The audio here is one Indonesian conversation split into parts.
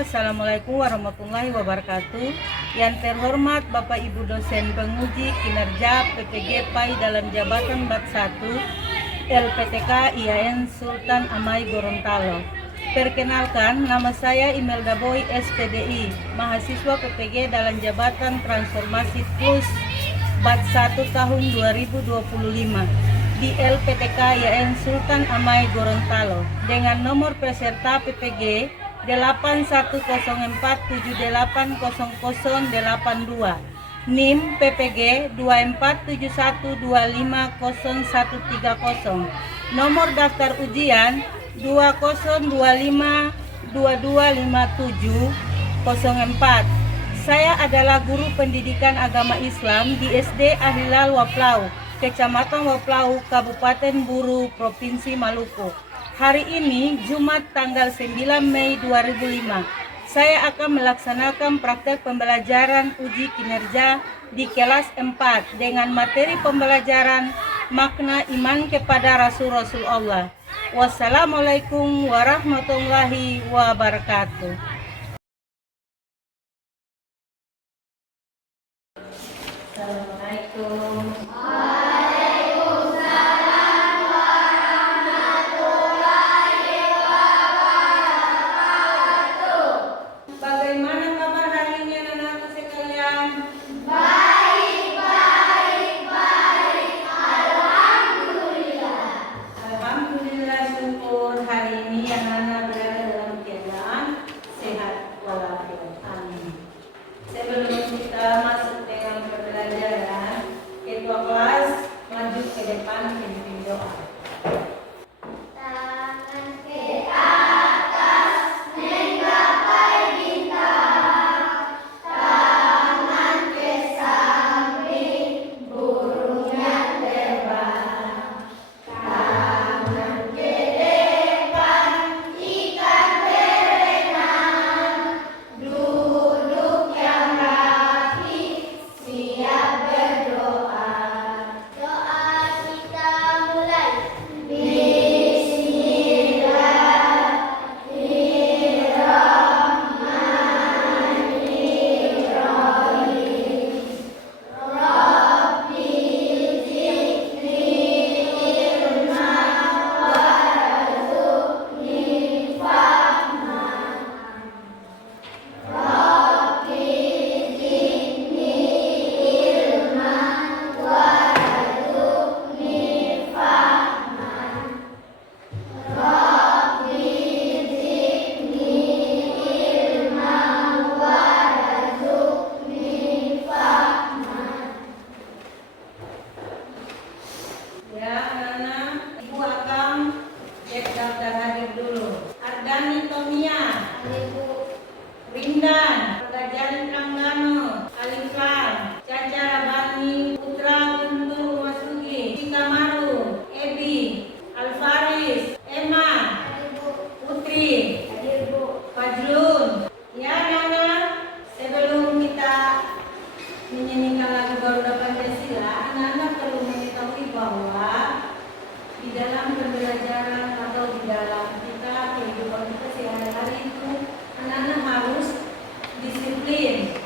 Assalamualaikum warahmatullahi wabarakatuh. Yang terhormat Bapak Ibu dosen penguji kinerja PPG PAI dalam jabatan BAT 1 LPTK IAIN Sultan Amai Gorontalo. Perkenalkan, nama saya Imelda Boy SPDI, mahasiswa PPG dalam jabatan Transformasi Plus BAT 1 tahun 2025 di LPTK IAIN Sultan Amai Gorontalo dengan nomor peserta PPG 8104780082, NIM PPG 2471250130, nomor daftar ujian 2025225704. Saya adalah guru pendidikan agama Islam di SD Ahlilal Waplau, Kecamatan Waplau, Kabupaten Buru, Provinsi Maluku. Hari ini, Jumat tanggal 9 Mei 2005, saya akan melaksanakan praktek pembelajaran uji kinerja di kelas 4 dengan materi pembelajaran makna iman kepada Rasul-Rasul Allah. Wassalamualaikum warahmatullahi wabarakatuh. Assalamualaikum. Sebelum kita masuk dengan pembelajaran, ketua kelas maju ke depan pimpin doa. Tangan ke atas menggapai bintang, tangan ke samping burung yang terbang, tangan ke depan ikan berenang, duduk yang rapi siap berdoa. Doa kita mulai. Ya, anak-anak, Ibu akan cek daftar hadir dulu. Ardani Tomia, Rindan, Gajali Pranggano, Alifan, Caca Rabani, Putra Guntur Masugi, Sita Maru, Ebi, Alfaris, Emma, Putri, Fajlun. Ya, anak-anak, sebelum kita menyanyikan lagu Garuda Pancasila, anak-anak perlu mengetahui bahwa di dalam pembelajaran atau di dalam kita kehidupan kita sehari-hari itu anak-anak harus disiplin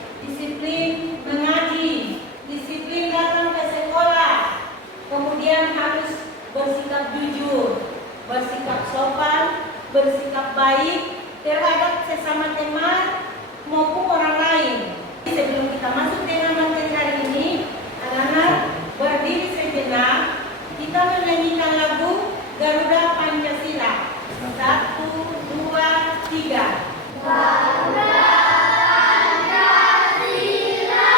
mengaji, disiplin datang ke sekolah, kemudian harus bersikap jujur, bersikap sopan, bersikap baik terhadap sesama teman maupun orang lain. Sebelum kita masuk dengan materi hari ini, anak-anak berdiri sejenak, kita menyanyikan lagu Garuda Pancasila. 1, 2, 3. Garuda Pancasila,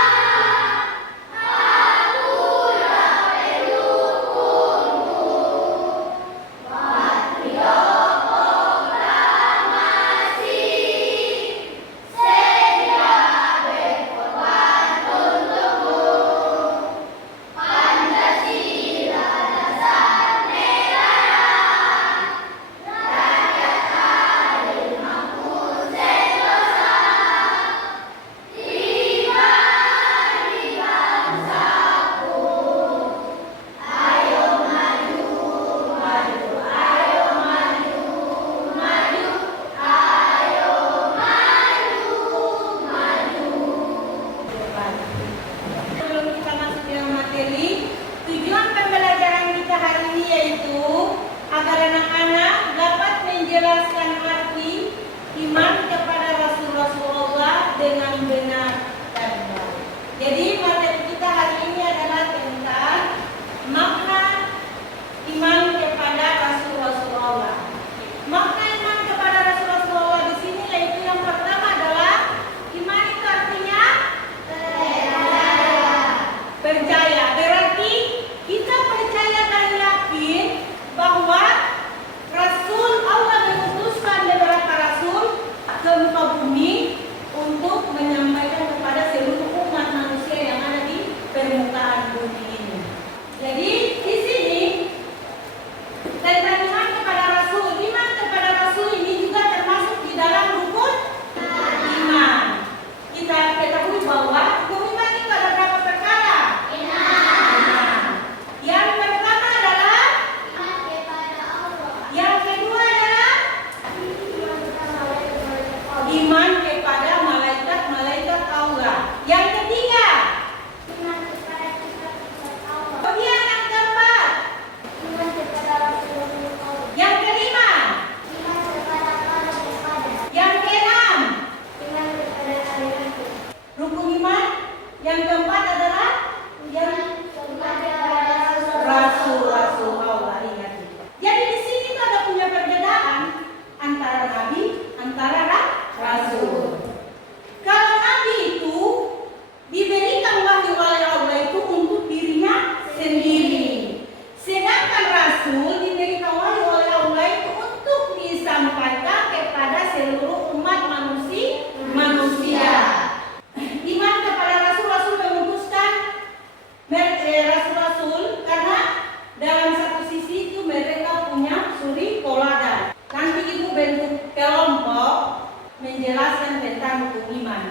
akulah pendukungmu, patriot proklamasi, sedia berkorban untukmu. Pancasila dasar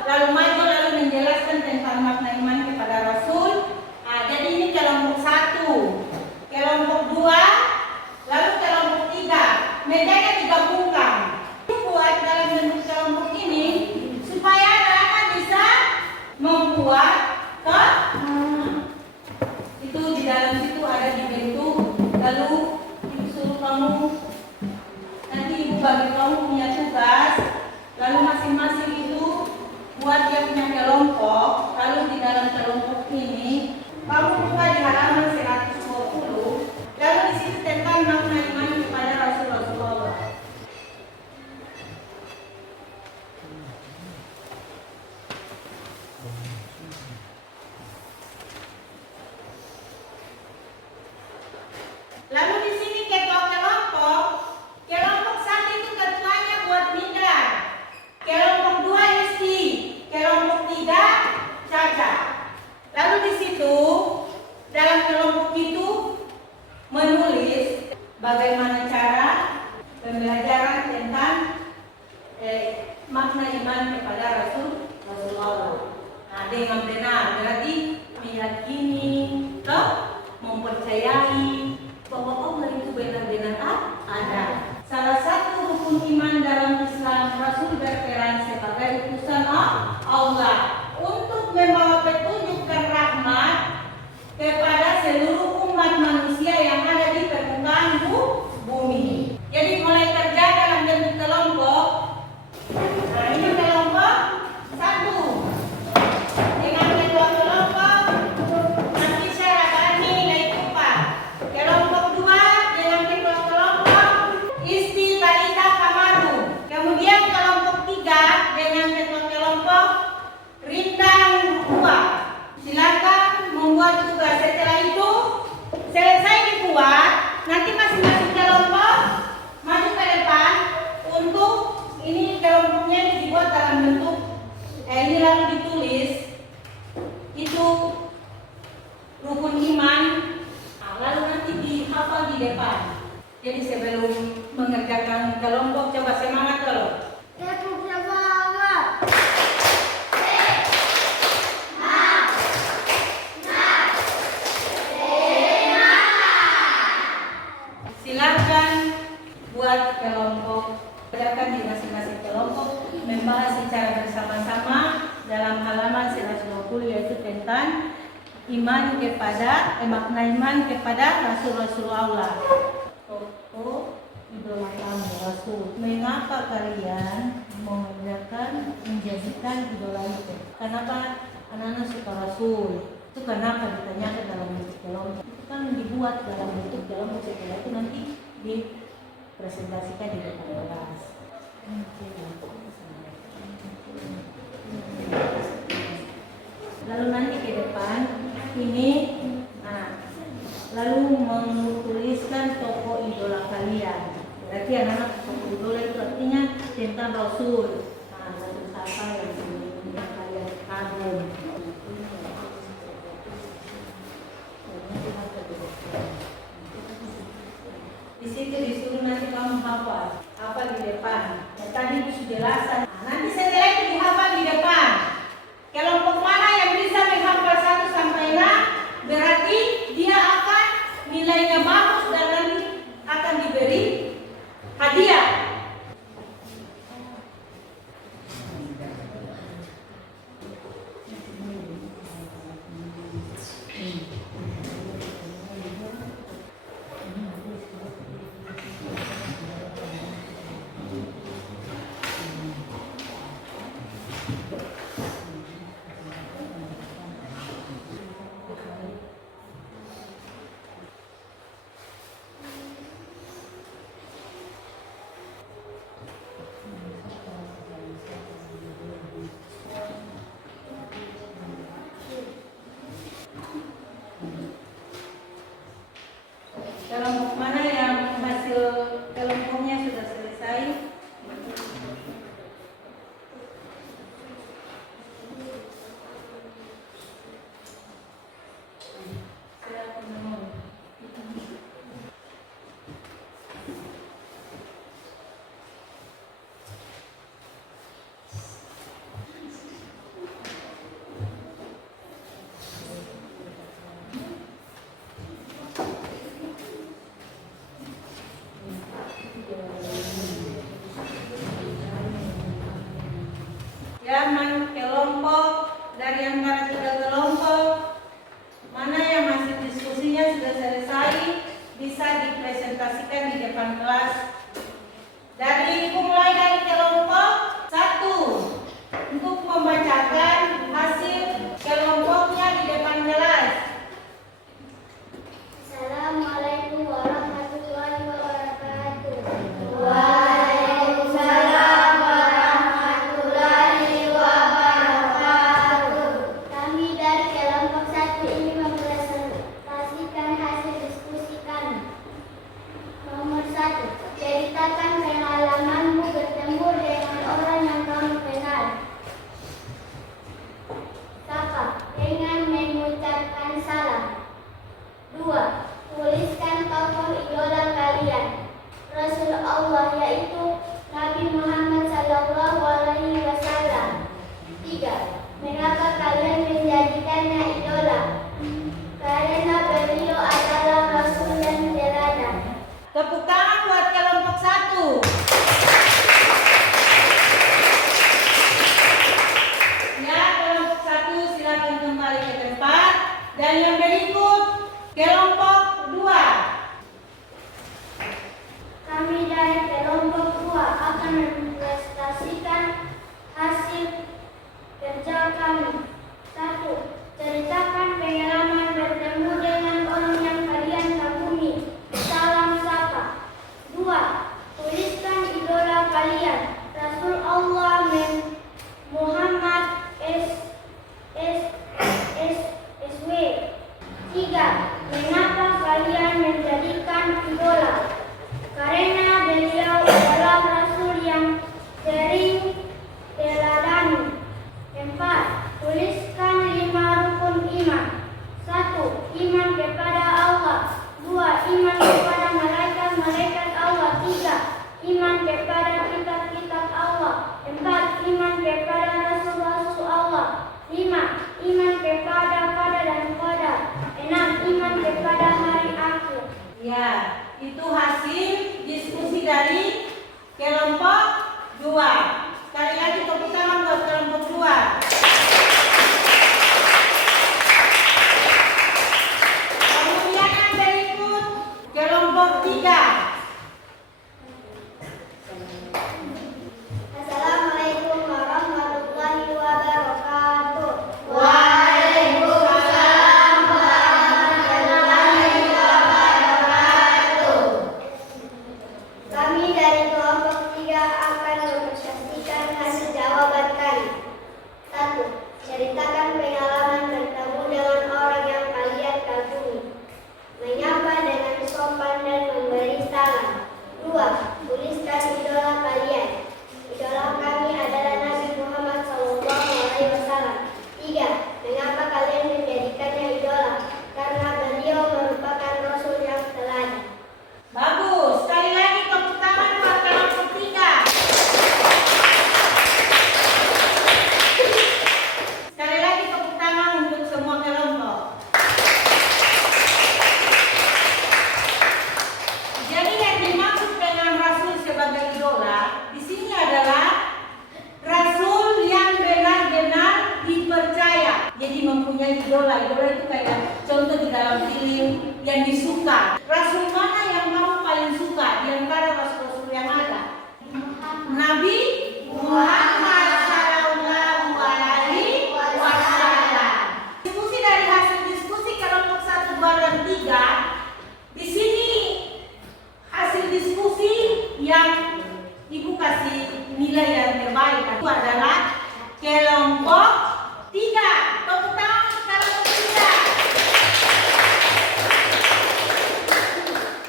lalu maju lalu menjelaskan tentang makna iman kepada Rasul. Jadi ini kelompok 1, kelompok 2, lalu kelompok 3. Mejanya digabungkan. Buat dalam bentuk kelompok ini supaya anak-anak bisa membuat itu di dalam situ ada dibentuk. Lalu ibu suruh kamu, nanti ibu bagi kamu punya tugas. Lalu masing-masing itu buat dia punya kelompok. Lalu di dalam kelompok ini kamu buka di halaman 120. Lalu di situ tentang makna iman kepada Rasulullah. Lalu di sini ketua kelompok 1 itu ketuanya buat Nida, kelompok 2 Isti, kelompok 3 Caca. Lalu di situ dalam kelompok itu menulis bagaimana cara pembelajaran tentang makna iman kepada Rasulullah. Dengan benar berarti meyakini, mempercayai bahwa Allah itu benar-benar ada. Salah satu rukun iman dalam Islam, Rasul berperan sebagai utusan Allah untuk membawa petunjuk dan rahmat kepada seluruh umat manusia yang ada di permukaan bumi. Jadi mulai kerja dalam bentuk kelompok. Nah, ini kelompok 1 dengan ketua kelompok Nafisa Rabani Naikupa. Kelompok 2 dengan ketua kelompok Isti Talita Kamaru. Kemudian kelompok 3 dengan ketua kelompok Rindang Rukua. Silakan membuat tugas. Setelah itu selesai dibuat, nanti masing-masing kelompok maju ke depan untuk ini kelompoknya dibuat dalam bentuk ini lalu ditulis itu rukun iman. Lalu nanti dihafal di depan. Jadi sebelum mengerjakan kelompok, coba semangat dulu. Silakan buat kelompok, kerjakan di masing-masing kelompok, membahas secara bersama-sama dalam halaman 120 yaitu tentang makna iman kepada Rasulullah. Tokoh idola kamu Rasul. Mengapa kalian menjadikan idola itu? Kenapa anak-anak suka Rasul? Itu kenapa ditanyakan dalam bentuk kelompok? Itu kan dibuat dalam bentuk kelompok, setelah itu nanti dipresentasikan di depan kelas. Lalu nanti ke depan ini, lalu menuliskan tokoh idola kalian. Berarti anak-anak tokoh idola itu artinya tentang Rasul. Satu kata yang sebelumnya kalian kagum. Di situ disuruh nanti kamu hafal di depan. Tadi itu sudah jelasan. Nanti setelah itu dihafal di depan. Kelompok mana yang bisa menghafal 1 sampai 6, berarti dia akan nilainya bagus dan nanti akan diberi hadiah. Kelompok mana yang hasil kelompoknya sudah selesai? Ya, kelompok dari antara 3 kelompok mana yang hasil diskusinya sudah selesai bisa dipresentasikan di depan kelas. Mulai dari kelompok 1 untuk membacakan hasil kelompoknya di depan kelas. Assalamualaikum warahmatullahi wabarakatuh. Waalaikumsalam warahmatullahi wabarakatuh. Kami dari kelompok 1 ini mempresentasikan hasil diskusi kami. Nomor 1, ceritakan pengalamanmu bertemu dengan orang yang kamu kenal. Sapa dengan mengucapkan salam. 2. Tuliskan tokoh idola kalian. Rasul Allah yaitu Nabi Muhammad SAW. 3. Mengapa kalian menjadikannya idola? Karena beliau adalah Rasul yang teladan. Tepuk tangan buat kelompok 1. Ya, kelompok 1 silakan kembali ke tempat. Dan yang berikut kelompok 2. Kami dari kelompok 2 akan mempresentasikan hasil kerja kami. 1. Ceritakan pengalaman bertemu dengan orang yang kalian kagumi. Salam sapa. 2. Tuliskan idola kalian. Rasul Allah Muhammad SW. 3. Mengapa kalian menjadikan idola? Karena beliau adalah Rasul yang sering teladani. 4. Tuliskan 5 rukun iman. 1. Iman kepada Allah. 2. Iman kepada malaikat-malaikat Allah. 3. Iman kepada kitab-kitab Allah. 4. Iman kepada rasul-rasul Allah. 5. Iman kepada qadar dan qadar. 6. Iman kepada hari akhir. Ya, itu hasil diskusi dari kelompok 2. Sekali lagi tepuk tangan buat kelompok 2. Kemudian yang berikut kelompok 3. Assalamualaikum warahmatullahi wabarakatuh. Waalaikumsalam warahmatullahi wabarakatuh. Kami dari kelompok 3 akan mempresentasikan hasil jawaban kami. 1. Ceritakan pengalaman bertemu dengan orang yang kalian kagumi. Menyapa dengan sopan dan memberi salam. 2. Tuliskan idola kalian. Idola kami adalah Nabi Muhammad SAW. 3. Mengapa kalian menjadikannya idola? Karena beliau merupakan Rasul yang teladan. Bagus. Sekali lagi tepuk tangan buat kelompok 3. Sekali lagi tepuk tangan untuk semua kelompok. Jadi yang dimaksud dengan Rasul sebagai idola di sini adalah Rasul yang benar-benar dipercaya. Jadi mempunyai idola. Idola itu kayak contoh di dalam film yang disuka. Rasul mana yang kamu paling suka di antara rasul-rasul yang ada? Nabi Muhammad Sallallahu Alaihi Wasallam. Diskusi dari hasil diskusi kelompok 1, 2, dan 3. Di sini hasil diskusi yang Ibu kasih nilai yang terbaik itu adalah kelompok 3. Tepuk tangan kelompok 3.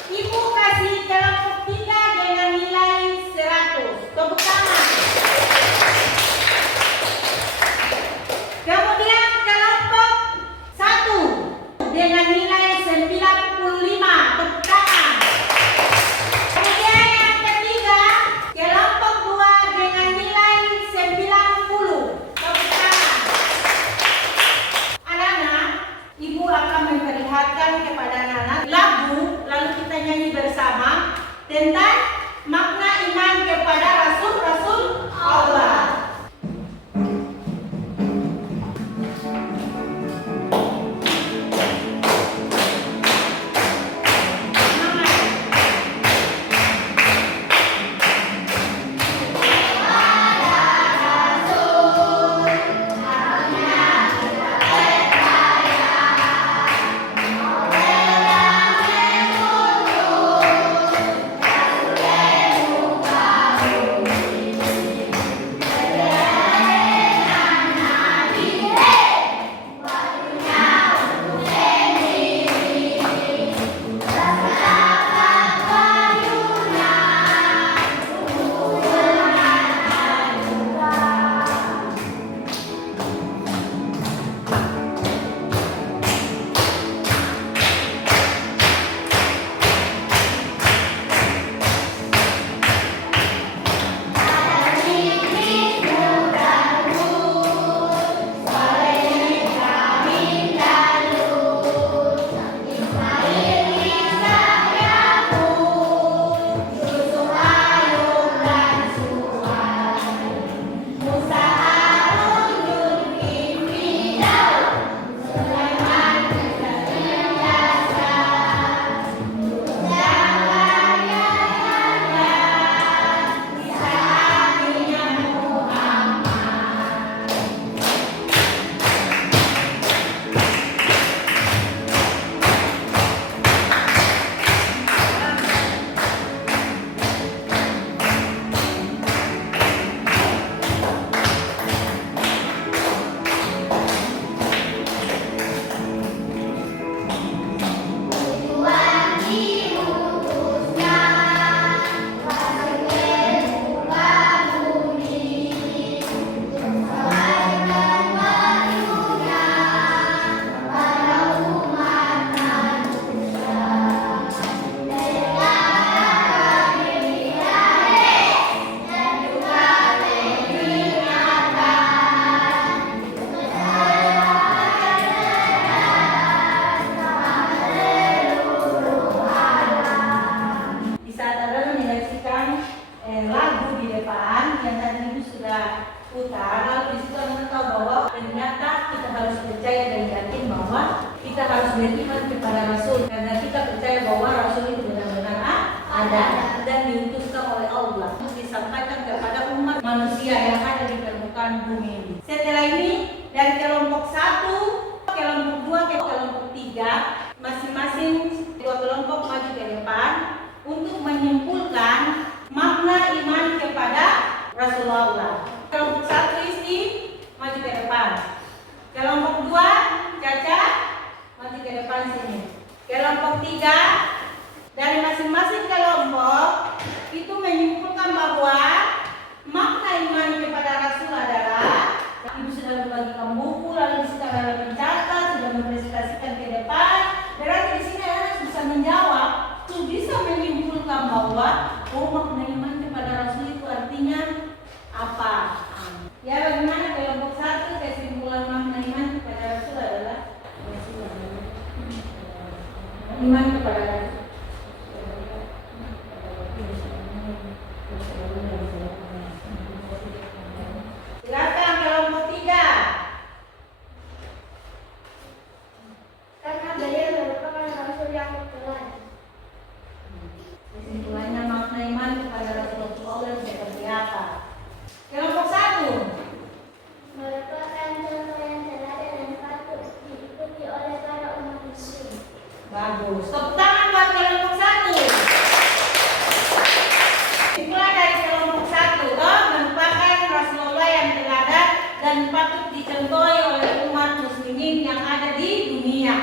Ibu kasih kelompok 3 dengan nilai 100. Tepuk tangan. Kemudian kelompok 1 dengan nilai 95. Tepuk tangan. Kemudian yang ketiga, kelompok 2 dengan nilai 90. Tepuk tangan. putar, lalu di situ anak tahu bahwa ternyata kita harus percaya dan yakin bahwa kita harus beriman kepada Rasul karena kita percaya bahwa Rasul itu benar-benar ada dan diutuskan oleh Allah untuk disampaikan kepada umat manusia yang ada di permukaan bumi ini. Setelah ini dari kelompok 1, kelompok 2, kelompok 3 masing-masing dua kelompok maju ke depan untuk menyimpulkan makna iman kepada Rasulullah. Kelompok 1 isi maju ke depan. Kelompok 2 Caca maju ke depan sini. Kelompok 3 dari masing-masing kelompok itu menyimpulkan bahwa makna iman kepada Rasul adalah ibu sudah membagikan buku, lalu sudah mencatat, sudah mempresentasikan ke depan. Berarti di sini anak bisa menjawab, bisa menyimpulkan bahwa makna iman kepada Rasul itu artinya apa? Ya, bagaimana kelompok 1 kesimpulan makna iman kepada Rasul adalah iman kepada Rasul. Silakan kelompok 3. Karena beliau merupakan Rasul yang terteladan. Kesimpulannya makna iman kepada Rasulullah seperti apa? Kelompok 1 Merupakan contoh yang teladan dan patut diikuti oleh para umat muslim. bagus. Tepuk tangan buat kelompok 1. Kesimpulan dari kelompok 1 merupakan Rasulullah yang teladan dan patut dicontohi oleh umat muslimin yang ada di dunia.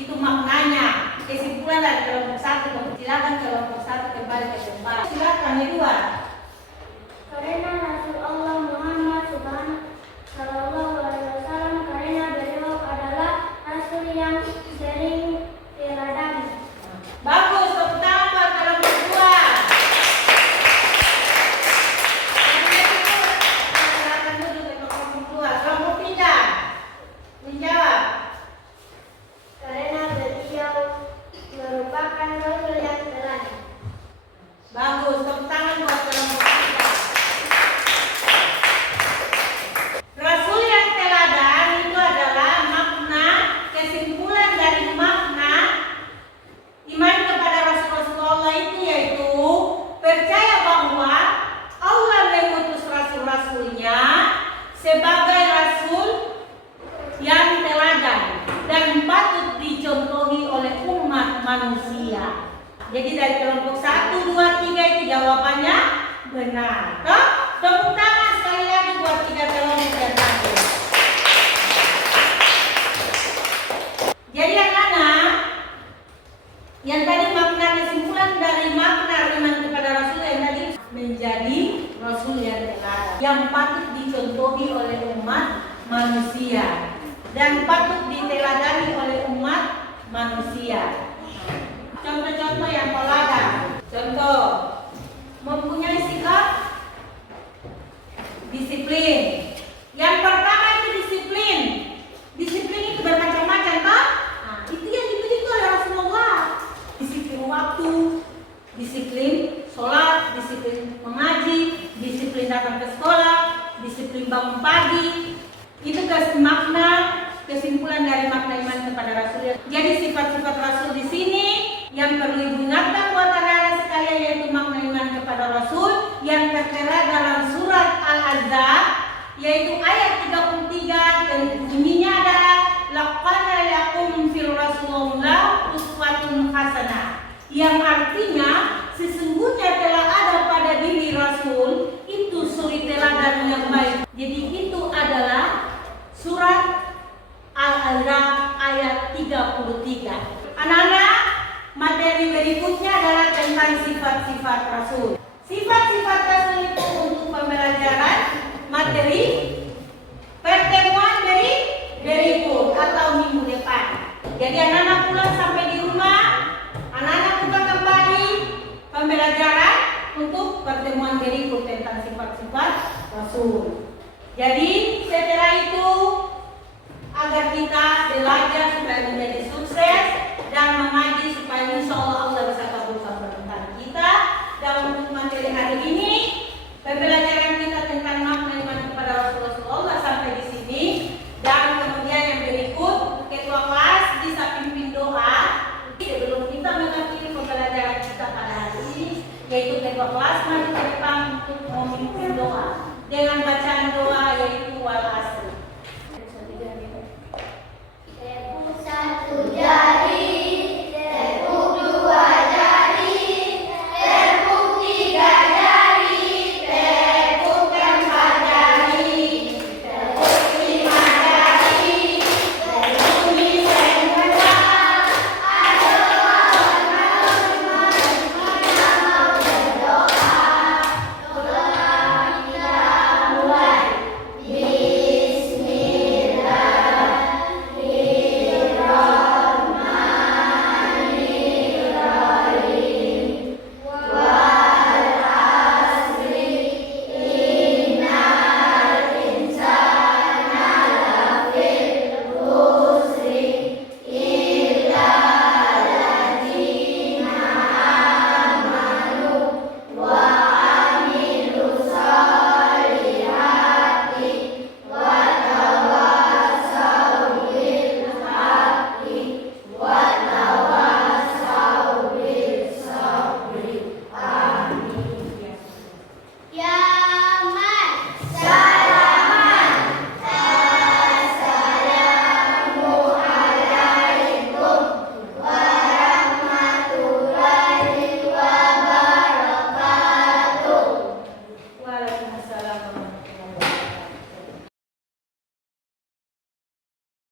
Itu maknanya. Kesimpulan dari kelompok 1. Silakan kelompok 1 kembali ke tempat. Silakan kedua. Karena Rasul Allah Muhammad Sallallahu Alaihi Wasallam karena beliau adalah Rasul yang sering teladani. Bagus, tepuk tangan buat kelompok 2. Silakan duduk ke kelompok 2. Kelompok 3 menjawab. Karena beliau merupakan Rasul yang teladan. Bagus, tepuk tangan buat kelompok 3. Rasul yang teladan itu adalah makna, kesimpulan dari makna iman kepada Rasulullah itu yaitu percaya bahwa Allah mengutus rasul-rasulnya sebagai rasul yang teladan dan patut dicontohi oleh umat manusia. Jadi dari kelompok 1, 2, 3 itu jawabannya benar. Toh? Tepuk tangan sekali lagi buat 3 kelompok yang tadi. Jadi anak-anak, yang tadi makna kesimpulan dari makna iman kepada Rasul yang tadi menjadi Rasul yang teladan, yang patut dicontohi oleh umat manusia dan patut diteladani oleh umat manusia. Contoh-contoh yang teladan. Contoh, mempunyai sikap disiplin. Yang pertama itu disiplin. Disiplin itu bermacam-macam, kan? Nah, itu yang dimiliki oleh Rasulullah. Disiplin waktu, disiplin sholat, disiplin mengaji, disiplin datang ke sekolah, disiplin bangun pagi. Itu makna kesimpulan dari makna iman kepada Rasul. Jadi sifat-sifat Rasul di sini yang perlu ibu ingatkan buat anak-anak sekalian yaitu makna iman kepada Rasul yang tertera dalam surat Al-Ahzab yaitu ayat 33 dan bunyinya adalah laqad lakum fil rasulillah uswatun hasanah, yang artinya sesungguhnya telah ada pada diri Rasul itu suri teladan yang baik. Jadi itu adalah surat Al-Ahzab ayat 33. Anak-anak, materi berikutnya adalah tentang sifat-sifat Rasul. Sifat-sifat Rasul itu untuk pembelajaran materi pertemuan berikut atau minggu depan. Jadi anak-anak pulang sampai di rumah, anak-anak buka kembali pembelajaran untuk pertemuan berikut tentang sifat-sifat Rasul. Jadi setelah itu agar kita belajar supaya menjadi sukses dan mengaji supaya insya Allah Allah bisa kabulkan permintaan kita. Dan untuk materi hari ini pembelajaran